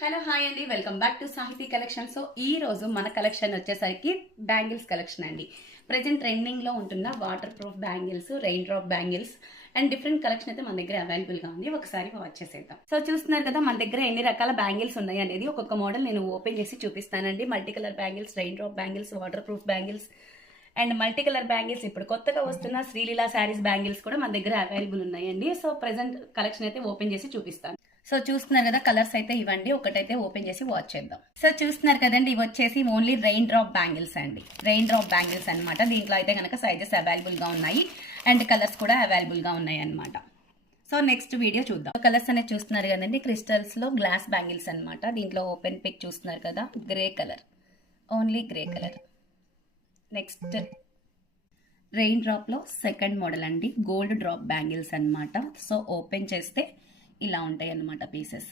Hello hi అండి, welcome back to సాహితీ collection. So ఈ రోజు మన కలెక్షన్ వచ్చేసరికి బ్యాంగిల్స్ కలెక్షన్ అండి. ప్రెజెంట్ ట్రెండింగ్ లో ఉంటున్న water proof bangles, rain drop bangles and different collection అయితే మన దగ్గర అవైలబుల్ గా ఉంది. ఒకసారి వాచ్ చేసేద్దాం. సో చూస్తున్నారు కదా మన దగ్గర ఎన్ని రకాల బ్యాంగిల్స్ ఉన్నాయి అనేది ఒక్కొక్క మోడల్ నేను ఓపెన్ చేసి చూపిస్తానండి. Multi colour bangles, rain drop bangles, water proof bangles and multi colour bangles. ఇప్పుడు కొత్తగా వస్తున్న శ్రీలీలా శారీస్ బ్యాంగిల్స్ కూడా మన దగ్గర అవైలబుల్ ఉన్నాయండి. సో ప్రెజెంట్ కలెక్షన్ అయితే ఓపెన్ చేసి చూపిస్తాను. సో చూస్తున్నారు కదా, కలర్స్ అయితే ఇవ్వండి. ఒకటైతే ఓపెన్ చేసి వాచ్ చేద్దాం. సో చూస్తున్నారు కదండి, ఇవి వచ్చేసి ఓన్లీ రెయిన్ డ్రాప్ బ్యాంగిల్స్ అండి. రెయిన్ డ్రాప్ బ్యాంగిల్స్ అనమాట. దీంట్లో అయితే కనుక సైజెస్ అవైలబుల్ గా ఉన్నాయి అండ్ కలర్స్ కూడా అవైలబుల్ గా ఉన్నాయి అనమాట. సో నెక్స్ట్ వీడియో చూద్దాం. కలర్స్ అనేది చూస్తున్నారు కదండి, క్రిస్టల్స్ లో గ్లాస్ బ్యాంగిల్స్ అనమాట. దీంట్లో ఓపెన్ పిక్ చూస్తున్నారు కదా, grey colour, only grey colour. Next rain drop లో సెకండ్ మోడల్ అండి, గోల్డ్ డ్రాప్ బ్యాంగిల్స్ అనమాట. సో ఓపెన్ చేస్తే ఇలా ఉంటాయి అన్నమాట పీసెస్.